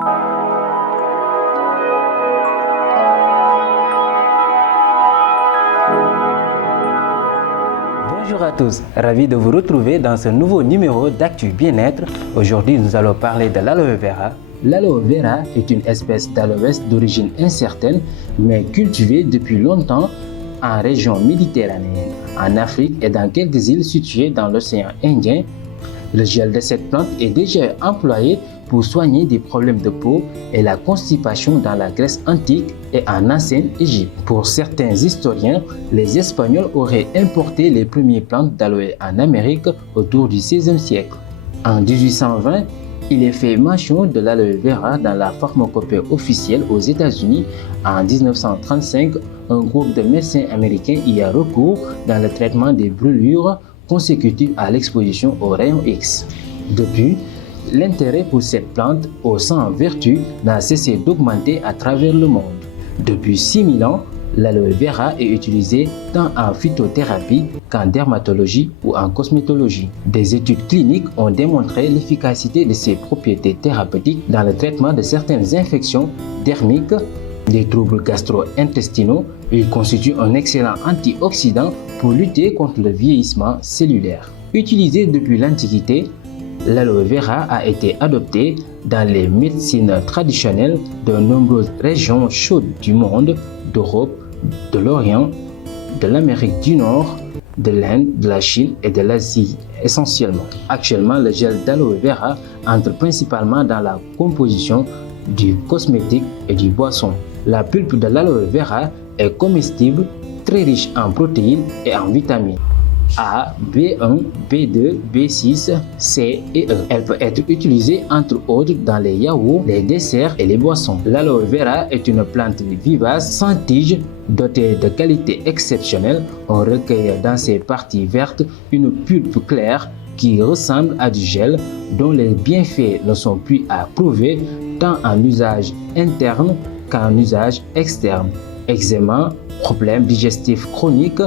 Bonjour à tous, ravi de vous retrouver dans ce nouveau numéro d'Actu Bien-être. Aujourd'hui, nous allons parler de l'aloe vera. L'aloe vera est une espèce d'aloès d'origine incertaine, mais cultivée depuis longtemps en région méditerranéenne, en Afrique et dans quelques îles situées dans l'océan Indien. Le gel de cette plante est déjà employé pour soigner des problèmes de peau et la constipation dans la Grèce antique et en ancienne Égypte. Pour certains historiens, les Espagnols auraient importé les premières plantes d'aloe en Amérique autour du XVIe siècle. En 1820, il est fait mention de l'aloe vera dans la pharmacopée officielle aux États-Unis. En 1935, un groupe de médecins américains y a recours dans le traitement des brûlures consécutives à l'exposition aux rayons X. Depuis, l'intérêt pour cette plante aux 100 vertus n'a cessé d'augmenter à travers le monde. Depuis 6000 ans, l'aloe vera est utilisé tant en phytothérapie qu'en dermatologie ou en cosmétologie. Des études cliniques ont démontré l'efficacité de ses propriétés thérapeutiques dans le traitement de certaines infections dermiques, des troubles gastro-intestinaux. Il constitue un excellent antioxydant pour lutter contre le vieillissement cellulaire. Utilisé depuis l'Antiquité, l'aloe vera a été adopté dans les médecines traditionnelles de nombreuses régions chaudes du monde, d'Europe, de l'Orient, de l'Amérique du Nord, de l'Inde, de la Chine et de l'Asie essentiellement. Actuellement, le gel d'aloe vera entre principalement dans la composition du cosmétique et du boisson. La pulpe de l'aloe vera est comestible, très riche en protéines et en vitamines A, B1, B2, B6, C et E. Elle peut être utilisée entre autres dans les yaourts, les desserts et les boissons. L'aloe vera est une plante vivace sans tige, dotée de qualités exceptionnelles. On recueille dans ses parties vertes une pulpe claire qui ressemble à du gel, dont les bienfaits ne sont plus à prouver tant en usage interne qu'en usage externe. Eczéma, problèmes digestifs chroniques,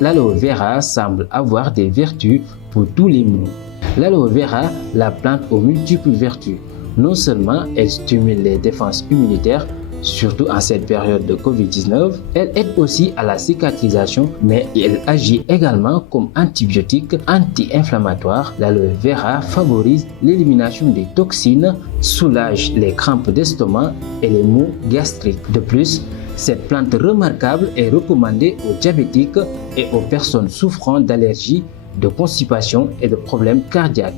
l'aloe vera semble avoir des vertus pour tous les maux. L'aloe vera, la plante aux multiples vertus. Non seulement elle stimule les défenses immunitaires, surtout en cette période de Covid-19, elle aide aussi à la cicatrisation, mais elle agit également comme antibiotique anti-inflammatoire. L'aloe vera favorise l'élimination des toxines, soulage les crampes d'estomac et les maux gastriques. De plus, cette plante remarquable est recommandée aux diabétiques et aux personnes souffrant d'allergies, de constipation et de problèmes cardiaques.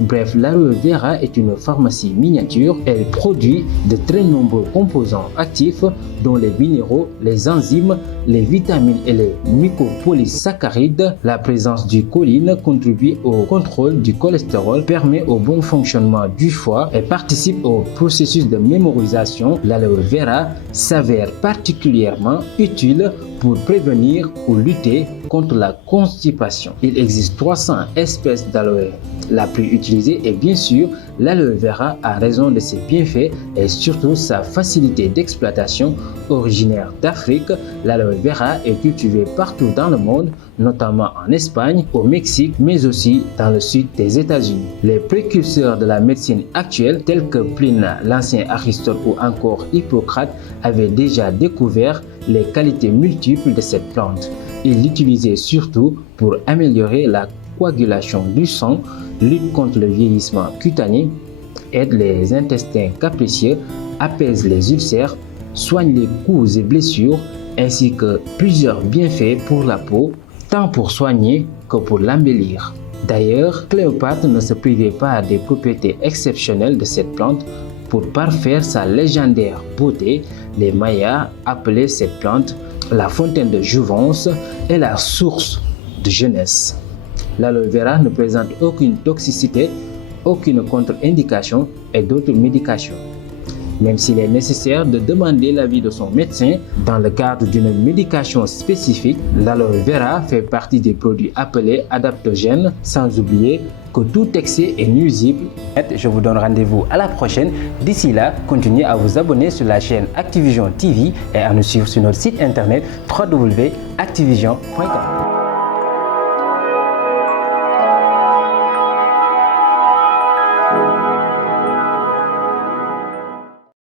Bref, l'aloe vera est une pharmacie miniature. Elle produit de très nombreux composants actifs dont les minéraux, les enzymes, les vitamines et les mucopolysaccharides. La présence du choline contribue au contrôle du cholestérol, permet au bon fonctionnement du foie et participe au processus de mémorisation. L'aloe vera s'avère particulièrement utile pour prévenir ou lutter contre la constipation. Il existe 300 espèces d'aloe. La plus utilisée est bien sûr l'aloe vera à raison de ses bienfaits et surtout sa facilité d'exploitation. Originaire d'Afrique, l'aloe vera est cultivée partout dans le monde, notamment en Espagne, au Mexique, mais aussi dans le sud des États-Unis. Les précurseurs de la médecine actuelle, tels que Pline, l'ancien Aristote ou encore Hippocrate, avaient déjà découvert les qualités multiples de cette plante. Ils l'utilisaient surtout pour améliorer la coagulation du sang, lutte contre le vieillissement cutané, aide les intestins capricieux, apaise les ulcères, soigne les coups et blessures, ainsi que plusieurs bienfaits pour la peau, tant pour soigner que pour l'embellir. D'ailleurs, Cléopâtre ne se privait pas des propriétés exceptionnelles de cette plante. Pour parfaire sa légendaire beauté, les Mayas appelaient cette plante la fontaine de jouvence et la source de jeunesse. L'aloe vera ne présente aucune toxicité, aucune contre-indication et d'autres médications. Même s'il est nécessaire de demander l'avis de son médecin dans le cadre d'une médication spécifique, l'aloe vera fait partie des produits appelés adaptogènes, sans oublier que tout excès est nuisible. Je vous donne rendez-vous à la prochaine. D'ici là, continuez à vous abonner sur la chaîne Activision TV et à nous suivre sur notre site internet www.activision.com.